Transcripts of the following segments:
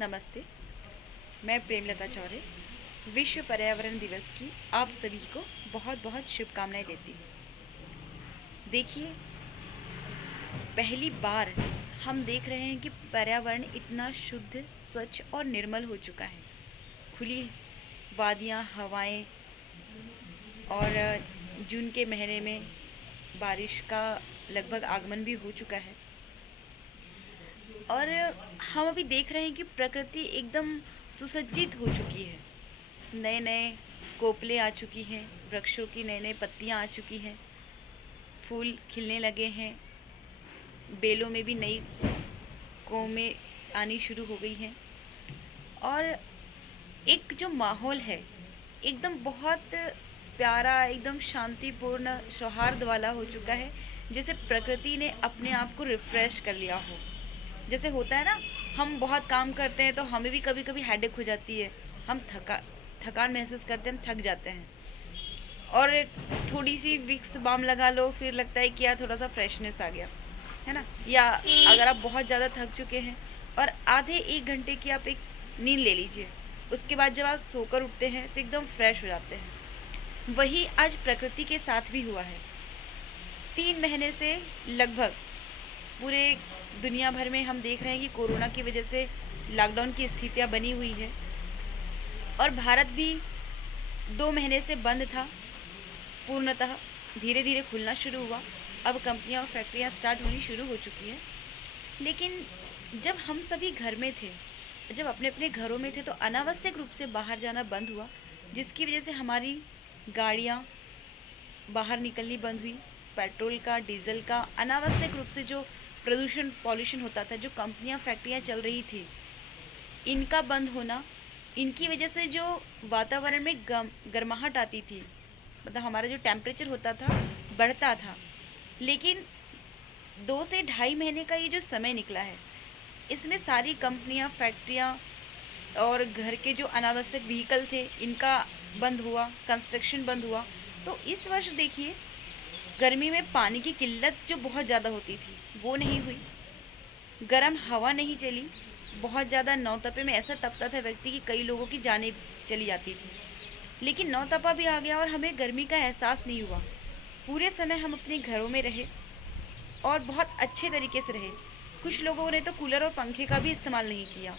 नमस्ते। मैं प्रेमलता चौरे विश्व पर्यावरण दिवस की आप सभी को बहुत बहुत शुभकामनाएं देती हूँ। देखिए, पहली बार हम देख रहे हैं कि पर्यावरण इतना शुद्ध, स्वच्छ और निर्मल हो चुका है। खुली वादियाँ, हवाएं और जून के महीने में बारिश का लगभग आगमन भी हो चुका है। और हम अभी देख रहे हैं कि प्रकृति एकदम सुसज्जित हो चुकी है। नए नए कोपले आ चुकी हैं, वृक्षों की नई नई पत्तियां आ चुकी हैं, फूल खिलने लगे हैं, बेलों में भी नई कोमें आनी शुरू हो गई हैं। और एक जो माहौल है एकदम बहुत प्यारा, एकदम शांतिपूर्ण, सौहार्द वाला हो चुका है, जैसे प्रकृति ने अपने आप को रिफ्रेश कर लिया हो। जैसे होता है ना, हम बहुत काम करते हैं तो हमें भी कभी कभी हेडेक हो जाती है, हम थकान महसूस करते हैं, हम थक जाते हैं, और एक थोड़ी सी विक्स बाम लगा लो, फिर लगता है कि यार थोड़ा सा फ्रेशनेस आ गया, है ना। या अगर आप बहुत ज़्यादा थक चुके हैं और आधे एक घंटे की आप एक नींद ले लीजिए, उसके बाद जब आप सोकर उठते हैं तो एकदम फ्रेश हो जाते हैं। वही आज प्रकृति के साथ भी हुआ है। 3 महीने से लगभग पूरे दुनिया भर में हम देख रहे हैं कि कोरोना की वजह से लॉकडाउन की स्थितियाँ बनी हुई है, और भारत भी 2 महीने से बंद था पूर्णतः। धीरे धीरे खुलना शुरू हुआ, अब कंपनियां और फैक्ट्रियां स्टार्ट होनी शुरू हो चुकी हैं। लेकिन जब हम सभी घर में थे, जब अपने अपने घरों में थे, तो अनावश्यक रूप से बाहर जाना बंद हुआ, जिसकी वजह से हमारी गाड़ियां बाहर निकलनी बंद हुई। पेट्रोल का, डीजल का अनावश्यक रूप से जो पॉल्यूशन होता था, जो कंपनियां फैक्ट्रियां चल रही थी, इनका बंद होना, इनकी वजह से जो वातावरण में गर्माहट आती थी, मतलब हमारा जो टेम्परेचर होता था बढ़ता था। लेकिन 2 से ढाई महीने का ये जो समय निकला है, इसमें सारी कंपनियां, फैक्ट्रियां और घर के जो अनावश्यक व्हीकल थे, इनका बंद हुआ, कंस्ट्रक्शन बंद हुआ। तो इस वर्ष देखिए, गर्मी में पानी की किल्लत जो बहुत ज़्यादा होती थी वो नहीं हुई, गर्म हवा नहीं चली, बहुत ज़्यादा नौतपे में ऐसा तपता था व्यक्ति कि कई लोगों की जानें चली जाती थी। लेकिन नौतपा भी आ गया और हमें गर्मी का एहसास नहीं हुआ। पूरे समय हम अपने घरों में रहे और बहुत अच्छे तरीके से रहे। कुछ लोगों ने तो कूलर और पंखे का भी इस्तेमाल नहीं किया,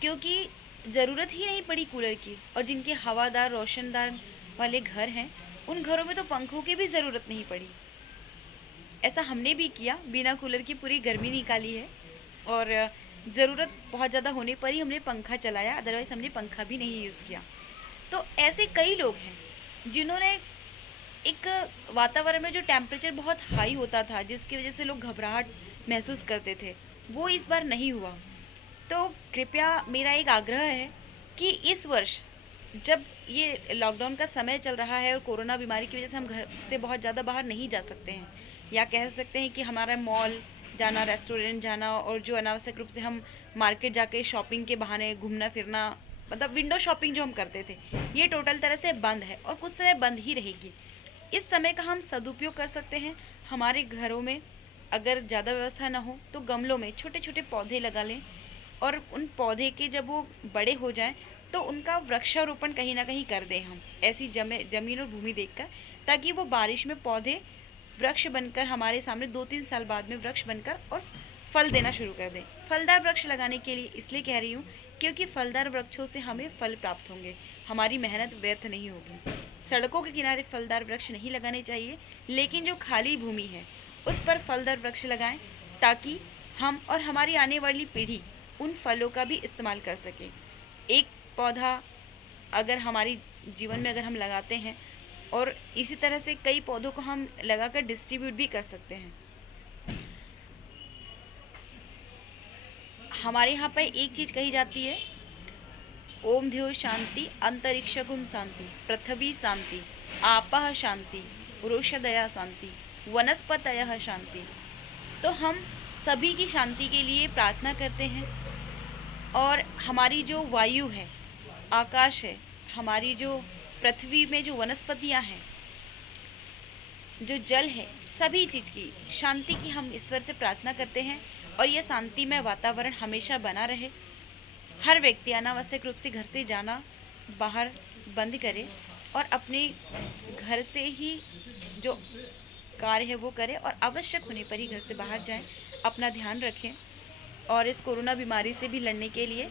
क्योंकि ज़रूरत ही नहीं पड़ी कूलर की। और जिनके हवादार, रोशनदार वाले घर हैं, उन घरों में तो पंखों की भी ज़रूरत नहीं पड़ी। ऐसा हमने भी किया, बिना कूलर की पूरी गर्मी निकाली है, और ज़रूरत बहुत ज़्यादा होने पर ही हमने पंखा चलाया, अदरवाइज़ हमने पंखा भी नहीं यूज़ किया। तो ऐसे कई लोग हैं जिन्होंने एक वातावरण में जो टेम्परेचर बहुत हाई होता था, जिसकी वजह से लोग घबराहट महसूस करते थे, वो इस बार नहीं हुआ। तो कृपया मेरा एक आग्रह है कि इस वर्ष जब ये लॉकडाउन का समय चल रहा है और कोरोना बीमारी की वजह से हम घर से बहुत ज़्यादा बाहर नहीं जा सकते हैं, या कह सकते हैं कि हमारा मॉल जाना, रेस्टोरेंट जाना, और जो अनावश्यक रूप से हम मार्केट जाके शॉपिंग के बहाने घूमना फिरना, मतलब विंडो शॉपिंग जो हम करते थे, ये टोटल तरह से बंद है और कुछ समय बंद ही रहेगी। इस समय का हम सदुपयोग कर सकते हैं। हमारे घरों में अगर ज़्यादा व्यवस्था ना हो तो गमलों में छोटे छोटे पौधे लगा लें, और उन पौधे के जब वो बड़े हो जाएं तो उनका वृक्षारोपण कहीं ना कहीं कर दें हम, ऐसी ज़मीन और भूमि देखकर, ताकि वो बारिश में पौधे वृक्ष बनकर हमारे सामने 2-3 साल बाद में वृक्ष बनकर और फल देना शुरू कर दें। फलदार वृक्ष लगाने के लिए इसलिए कह रही हूँ क्योंकि फलदार वृक्षों से हमें फल प्राप्त होंगे, हमारी मेहनत व्यर्थ नहीं होगी। सड़कों के किनारे फलदार वृक्ष नहीं लगाने चाहिए, लेकिन जो खाली भूमि है उस पर फलदार वृक्ष लगाएं, ताकि हम और हमारी आने वाली पीढ़ी उन फलों का भी इस्तेमाल कर सके। एक पौधा अगर हमारी जीवन में अगर हम लगाते हैं, और इसी तरह से कई पौधों को हम लगाकर डिस्ट्रीब्यूट भी कर सकते हैं। हमारे यहाँ पर एक चीज़ कही जाती है, ओम ध्यो शांति अंतरिक्षगुम शांति पृथ्वी शांति आपः शांति रोषदया शांति वनस्पतयः शांति। तो हम सभी की शांति के लिए प्रार्थना करते हैं, और हमारी जो वायु है, आकाश है, हमारी जो पृथ्वी में जो वनस्पतियां हैं, जो जल है, सभी चीज़ की शांति की हम ईश्वर से प्रार्थना करते हैं। और ये शांतिमय वातावरण हमेशा बना रहे। हर व्यक्ति अनावश्यक रूप से घर से जाना बाहर बंद करे और अपने घर से ही जो कार्य है वो करें और आवश्यक होने पर ही घर से बाहर जाएं। अपना ध्यान रखें और इस कोरोना बीमारी से भी लड़ने के लिए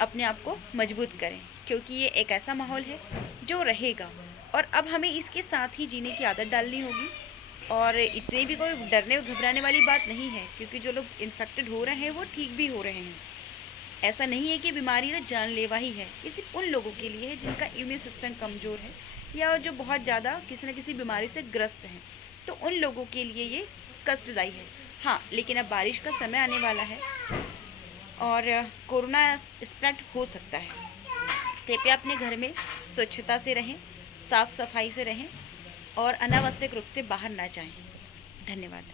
अपने आप को मजबूत करें, क्योंकि ये एक ऐसा माहौल है जो रहेगा और अब हमें इसके साथ ही जीने की आदत डालनी होगी। और इतनी भी कोई डरने घबराने वाली बात नहीं है, क्योंकि जो लोग इन्फेक्टेड हो रहे हैं वो ठीक भी हो रहे हैं। ऐसा नहीं है कि बीमारी तो जानलेवा ही है। ये सिर्फ उन लोगों के लिए है जिनका इम्यून सिस्टम कमज़ोर है या जो बहुत ज़्यादा किसी न किसी बीमारी से ग्रस्त हैं, तो उन लोगों के लिए ये कष्टदायी है। हाँ, लेकिन अब बारिश का समय आने वाला है और कोरोना स्प्रेड हो सकता है। कृपया अपने घर में स्वच्छता से रहें, साफ सफाई से रहें और अनावश्यक रूप से बाहर ना जाएं। धन्यवाद।